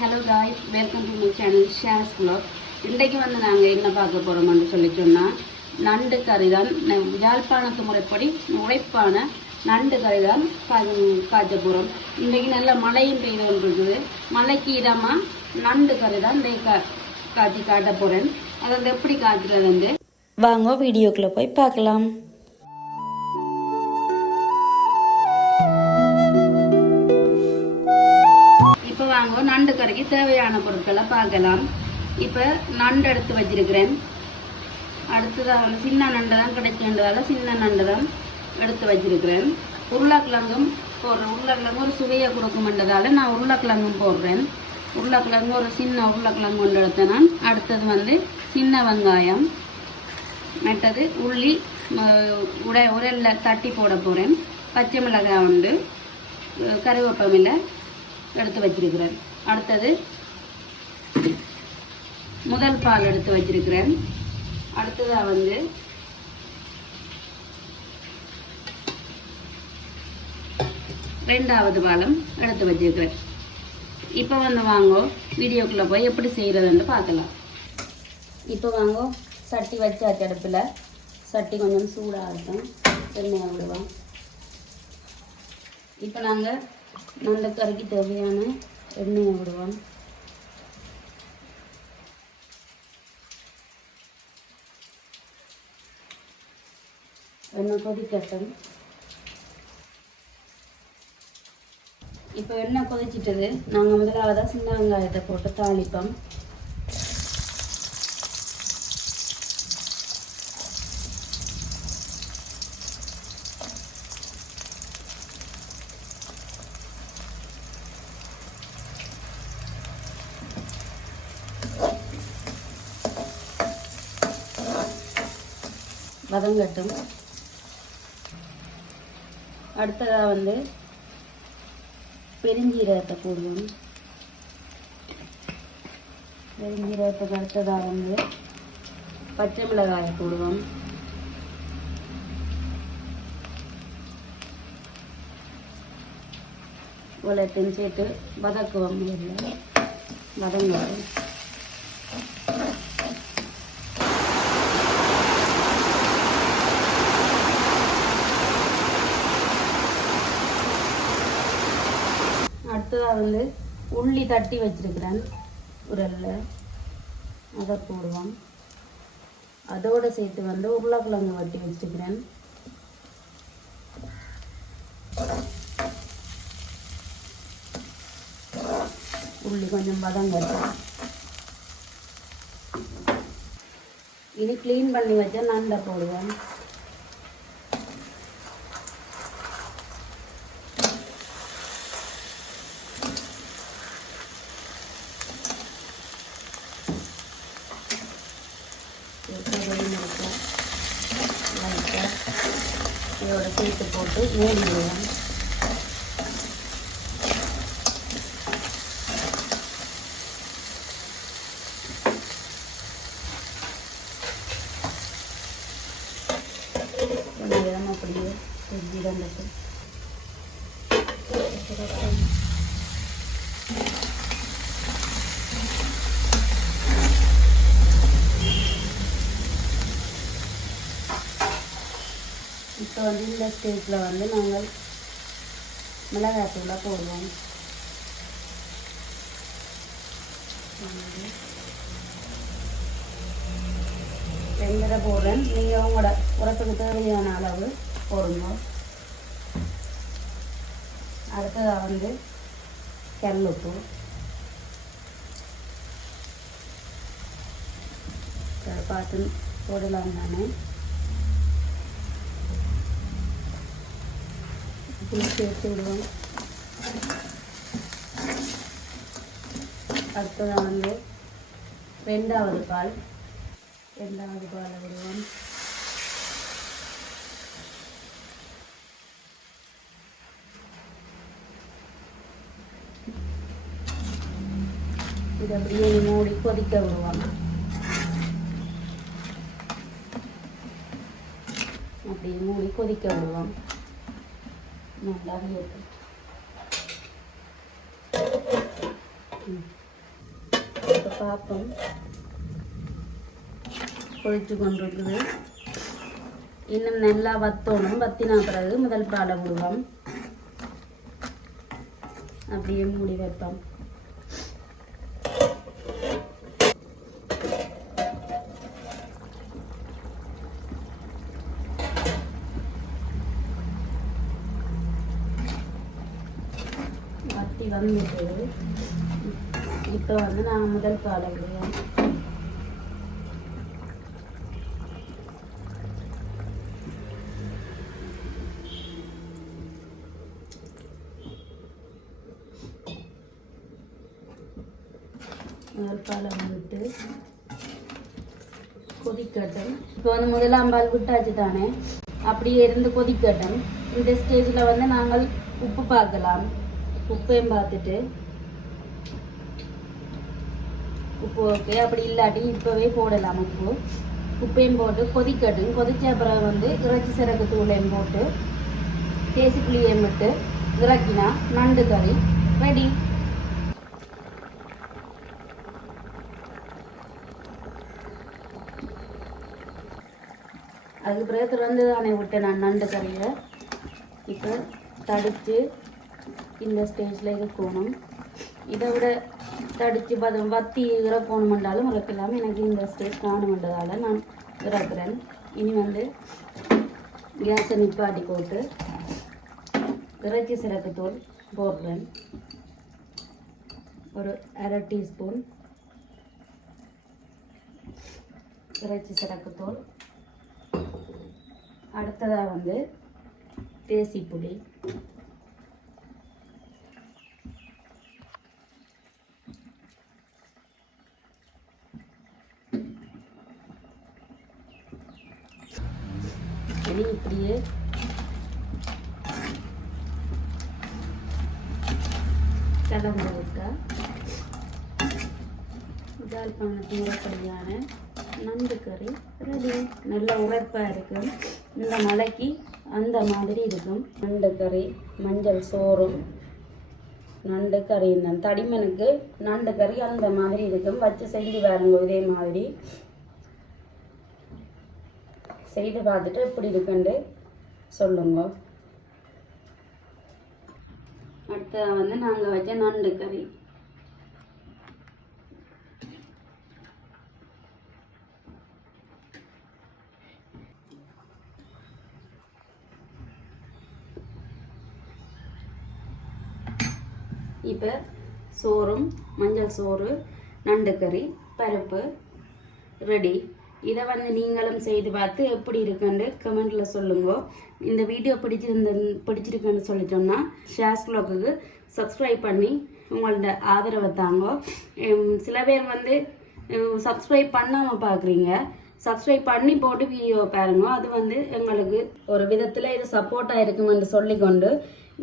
Hello guys, welcome to my channel shares vlog. இன்றைக்கு நாங்கள் என்ன பார்க்க போகிறோம்னு சொல்லி சொன்னால் நண்டு கறி தான். யாழ்ப்பாணத்து முறைப்படி உழைப்பான நண்டு கறி தான் காய்ச்ச போகிறோம். இன்றைக்கு நல்ல மழையும் பெய்து கொண்டிருக்குது. மழைக்கு இதமாக நண்டு கறி தான் இன்றைக்கு காய்ச்சி காட்ட போகிறேன். அதை எப்படி காய்ச்சல வாங்க வீடியோக்குள்ளே போய் பார்க்கலாம். வாங்க நண்டு கறிக்கு தேவையான பொருட்களை பார்க்கலாம். இப்போ நண்டு எடுத்து வச்சிருக்கிறேன். அடுத்ததாக சின்ன நண்டு தான் கிடைக்கின்றதால சின்ன நண்டு தான் எடுத்து வச்சிருக்கிறேன். உருளைக்கிழங்கும் போடுறேன். உருளைக்கிழங்கு ஒரு சுவையை கொடுக்கும்ன்றதால நான் உருளைக்கிழங்கும் போடுறேன். உருளைக்கிழங்கு ஒரு சின்ன உருளைக்கிழங்கு கொண்டு எடுத்தேன். அடுத்தது சின்ன வெங்காயம், மற்றது உள்ளி உரலில் தட்டி போட போகிறேன். பச்சை மிளகாய் உண்டு, கருவேப்பமில்லை எடுத்து வச்சிருக்கிறேன். அடுத்தது முதல் பால் எடுத்து வச்சிருக்கிறேன். அடுத்ததாக ரெண்டாவது பாலம் எடுத்து வச்சிருக்கிறேன். இப்போ வாங்கோ வீடியோக்குள்ளே போய் எப்படி செய்கிறதுன்னு பார்க்கலாம். இப்போ வாங்கோ சட்டி வச்சாச்சு. அடுப்பில் சட்டி கொஞ்சம் சூடாக இருக்கும். எண்ணெயை விடுவோம். இப்போ நாங்கள் நண்டு கறிக்கு தேவையான எண்ணெயை விடுவோம். எண்ணெய் கொதிக்கட்டும். இப்போ எண்ணெய் கொதிச்சிட்டது. நாங்கள் முதலாவதாக சின்ன வெங்காயத்தை போட்டு தாளிப்போம். வதங்கட்டும். அடுத்ததாக பெருஞ்சீரகத்தை போடுவோம். பெருஞ்சீரகத்துக்கு அடுத்ததாக பச்சை மிளகாயை போடுவோம். உலகத்தையும் சேர்த்து வதக்குவோம். வதங்குவோம். அடுத்ததாக உள்ளி தட்டி வச்சிருக்கிறேன் உரலில், அதை போடுவோம். அதோடு சேர்த்து உருளைக்கிழங்கு வட்டி வச்சிருக்கிறேன். உள்ளி கொஞ்சம் வதங்கட்டும். இனி க்ளீன் பண்ணி வச்சா நண்டை போடுவோம். இதோட சேர்த்து போட்டு மூடிடுவோம். கொஞ்சம் நேரம் அப்படியே செஞ்சிடந்துட்டு இப்போ இந்த ஸ்டேஜில் நாங்கள் மிளகாய்த்தூளை போடுவோம். வெந்தரை போடுறேன். நீங்கள் உங்களோட உரத்துக்கு தேவையான அளவு போடுங்க. அடுத்ததாக கல்லுப்பு, பார்த்து போடலாம். தானே சேர்த்து விடுவோம். அடுத்ததாக ரெண்டாவது பால் விடுவோம். இதை அப்படியே மூடி கொதிக்க விடுவோம். அப்படியே மூடி கொதிக்க விடுவோம். நல்லா இருக்கும். பார்ப்போம். கொதிச்சு கொண்டிருக்குது. இன்னும் நல்லா வத்தணும். வத்தினா பிறகு முதல் பாலை விடுவோம். அப்படியே மூடி வைப்போம். வத்தி வந்துட்டு இப்போ வந்து நாங்கள் முதல் பாலை விடுவோம். முதல் பாலை வந்துட்டு கொதிக்கட்டும். இப்போ வந்து முதலாம் பால் விட்டாச்சு தானே, அப்படியே இருந்து கொதிக்கட்டும். இந்த ஸ்டேஜில் வந்து நாங்கள் உப்பு பார்க்கலாம். உப்பையும் பார்த்துட்டு உப்பு ஓகே, அப்படி இல்லாட்டி இப்போவே போடலாம். உப்பையும் போட்டு கொதிக்கட்டும். கொதிச்ச அப்புறம் வந்து இறைச்சி சிறகு தூளையும் போட்டு தேசி புளியையும் விட்டு இறக்கினா நண்டு கறி ரெடி. அதுக்கு பிறகு திறந்து தானே விட்டேன் நான் நண்டு கறியை. இப்போ தடித்து இந்த ஸ்டேஜில் இருக்கணும். இதை விட தடித்து வத்தி இறக்கணுமென்றாலும் இறக்கலாம். எனக்கு இந்த ஸ்டேஜ் காணுமென்றதால நான் இறக்குறேன். இனி வந்து கேஸை நிப்பாட்டி போட்டு இறைச்சி சிறகுத்தூள் போடுறேன். ஒரு 1/2 டீஸ்பூன் இறைச்சி சிறகுத்தூள். அடுத்ததாக வந்து தேசி புளி, இப்படியே கலந்து விட்டா ஜாழ்ப்பாணத்தின் முறைப்படியான நண்டு கறி ரெடி. நல்ல உரைப்பாக இருக்கும். இந்த மலைக்கு அந்த மாதிரி இருக்கும். நண்டு கறி மஞ்சள் சோறும் நண்டு கறி இந்த தடிமனுக்கு நண்டு கறி அந்த மாதிரி இருக்கும். வச்சு செஞ்சு பாருங்க. இதே மாதிரி செய்து பார்த்துட்டு எப்படி இருக்குன்னு சொல்லுங்க. அடுத்ததாக வந்து நாங்கள் வச்ச நண்டு கறி. இப்போ சோறும் மஞ்சள் சோறு நண்டு கறி பருப்பு ரெடி. இதை வந்து நீங்களும் செய்து பார்த்து எப்படி இருக்குன்னு கமெண்ட்டில் சொல்லுங்க. இந்த வீடியோ பிடிச்சிருக்குன்னு சொல்லி சொன்னால் ஷேர்ஸ் வ்ளாகுக்கு சப்ஸ்கிரைப் பண்ணி உங்களோட ஆதரவை தாங்க. சில பேர் வந்து சப்ஸ்கிரைப் பண்ணாமல் பார்க்குறீங்க. சப்ஸ்கிரைப் பண்ணி போட்டு வீடியோ பாருங்க. அது வந்து எங்களுக்கு ஒரு விதத்தில் இது சப்போர்ட்டாக இருக்குமென்று சொல்லிக்கொண்டு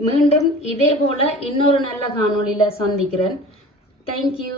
மீண்டும் இதே போல் இன்னொரு நல்ல காணொளியில் சந்திக்கிறேன். தேங்க்யூ.